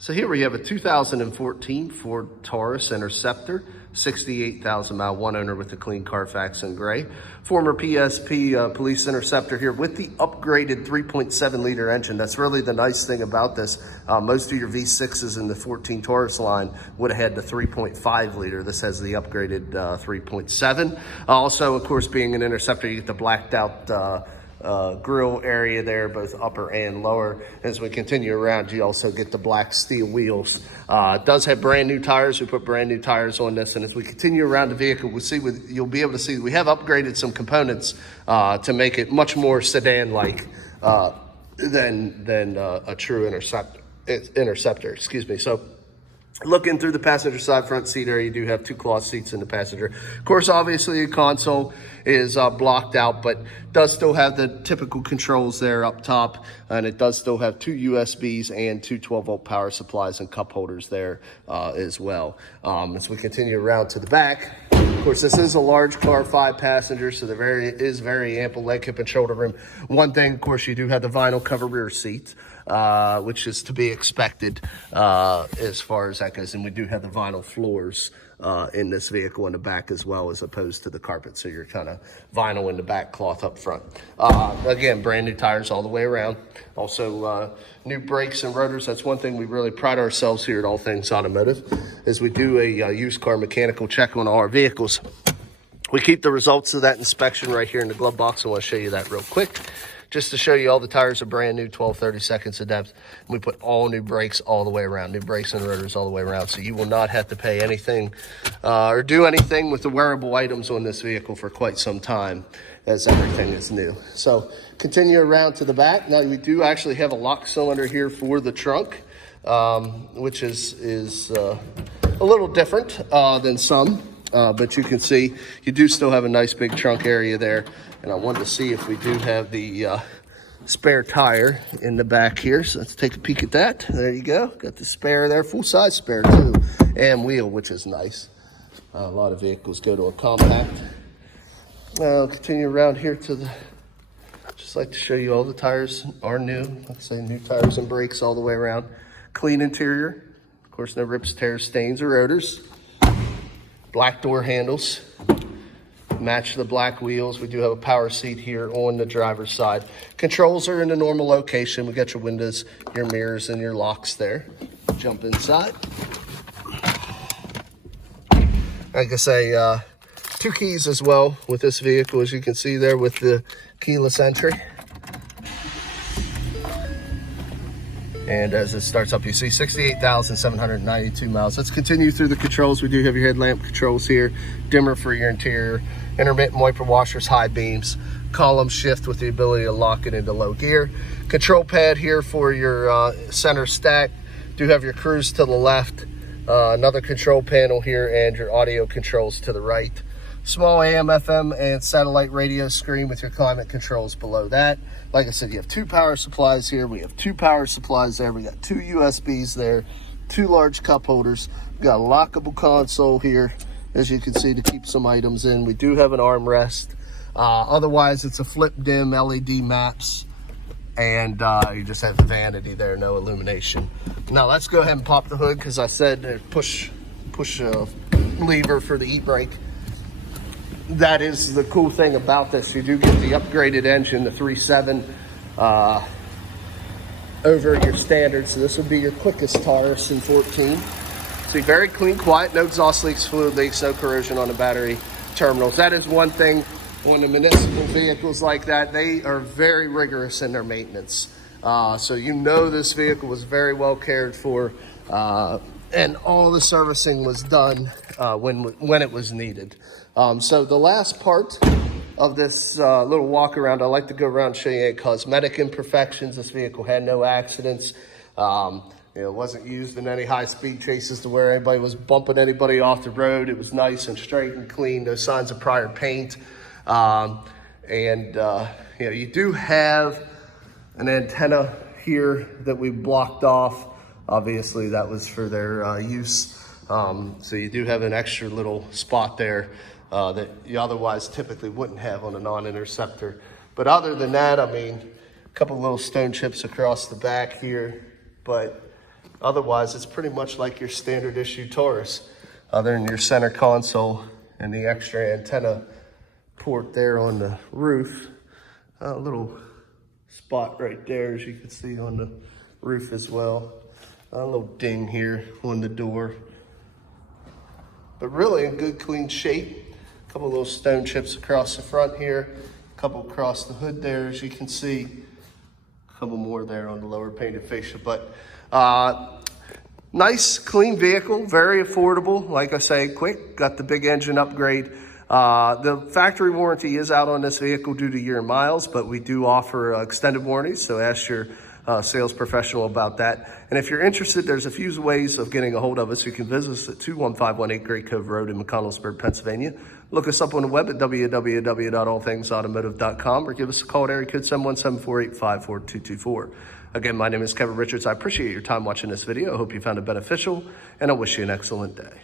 So here we have a 2014 Ford Taurus Interceptor, 68,000 mile, one owner with the clean Carfax in gray. Former PSP police Interceptor here with the upgraded 3.7 liter engine. That's really the nice thing about this. Most of your V6s in the 14 Taurus line would have had the 3.5 liter. This has the upgraded 3.7. Also, of course, being an Interceptor, you get the blacked out grill area there, both upper and lower. As we continue around, you also get the black steel wheels. It does have brand new tires. We put brand new tires on this, and as we continue around the vehicle, we'll see you'll be able to see we have upgraded some components to make it much more sedan-like than a true Interceptor. Excuse me. So, looking through the passenger side front seat area, you do have two cloth seats in the passenger. Of course, obviously, the console is blocked out, but does still have the typical controls there up top, and it does still have two USBs and two 12-volt power supplies and cup holders there as well. As we continue around to the back, of course, this is a large car, 5 passengers, so there is very ample leg, hip, and shoulder room. One thing, of course, you do have the vinyl cover rear seat, which is to be expected as far as that goes. And we do have the vinyl floors in this vehicle in the back as well, as opposed to the carpet. So you're kind of vinyl in the back, cloth up front. Again, brand new tires all the way around. Also, new brakes and rotors. That's one thing we really pride ourselves here at All Things Automotive, is we do a used car mechanical check on all our vehicles. We keep the results of that inspection right here in the glove box. I want to show you that real quick, just to show you all the tires are brand new, 12, 30 seconds of depth. We put all new brakes all the way around, new brakes and rotors all the way around. So you will not have to pay anything or do anything with the wearable items on this vehicle for quite some time, as everything is new. So continue around to the back. Now we do actually have a lock cylinder here for the trunk, which is a little different than some. But you can see you do still have a nice big trunk area there. And I wanted to see if we do have the spare tire in the back here. So let's take a peek at that. There you go. Got the spare there, full size spare too, and wheel, which is nice. A lot of vehicles go to a compact. I'll continue around here to the, just like to show you all the tires are new. Like I say, new tires and brakes all the way around. Clean interior. Of course, no rips, tears, stains, or rotors. Black door handles, match the black wheels. We do have a power seat here on the driver's side. Controls are in the normal location. We got your windows, your mirrors, and your locks there. Jump inside. Like I say, 2 keys as well with this vehicle, as you can see there with the keyless entry. And as it starts up, you see 68,792 miles. Let's continue through the controls. We do have your headlamp controls here, dimmer for your interior, intermittent wiper washers, high beams, column shift with the ability to lock it into low gear. Control pad here for your center stack. Do have your cruise to the left, another control panel here, and your audio controls to the right. Small AM, FM, and satellite radio screen with your climate controls below that. Like I said, you have 2 power supplies here. We have 2 power supplies there. We got 2 USBs there, 2 large cup holders. We got a lockable console here, as you can see, to keep some items in. We do have an armrest. Otherwise, it's a flip dim LED maps, and you just have the vanity there, no illumination. Now let's go ahead and pop the hood, because I said push a lever for the e-brake. That is the cool thing about this. You do get the upgraded engine, the 3.7, over your standard. So this would be your quickest Taurus in 14. See, very clean, quiet, no exhaust leaks, fluid leaks, no corrosion on the battery terminals. That is one thing on the municipal vehicles like that. They are very rigorous in their maintenance. So you know this vehicle was very well cared for, and all the servicing was done when it was needed. So the last part of this little walk around, I like to go around and show you Cosmetic Imperfections. This vehicle had no accidents. It wasn't used in any high-speed chases to where anybody was bumping anybody off the road. It was nice and straight and clean, no signs of prior paint. You do have an antenna here that we blocked off. Obviously, that was for their use. So you do have an extra little spot there that you otherwise typically wouldn't have on a non-Interceptor. But other than that, I mean, a couple little stone chips across the back here, but Otherwise, it's pretty much like your standard issue Taurus, other than your center console and the extra antenna port there on the roof. A little spot right there, as you can see on the roof as well. A little ding here on the door. But really in good, clean shape. A couple little stone chips across the front here. A couple across the hood there, as you can see. A couple more there on the lower painted fascia. But nice, clean vehicle, very affordable. Like I say, quick, got the big engine upgrade. The factory warranty is out on this vehicle due to year and miles, but we do offer extended warranties, so ask your sales professional about that. And if you're interested, there's a few ways of getting a hold of us. You can visit us at 21518 Great Cove Road in McConnellsburg, Pennsylvania. Look us up on the web at www.allthingsautomotive.com or give us a call at area code 717-485-4224. Again, my name is Kevin Richards. I appreciate your time watching this video. I hope you found it beneficial, and I wish you an excellent day.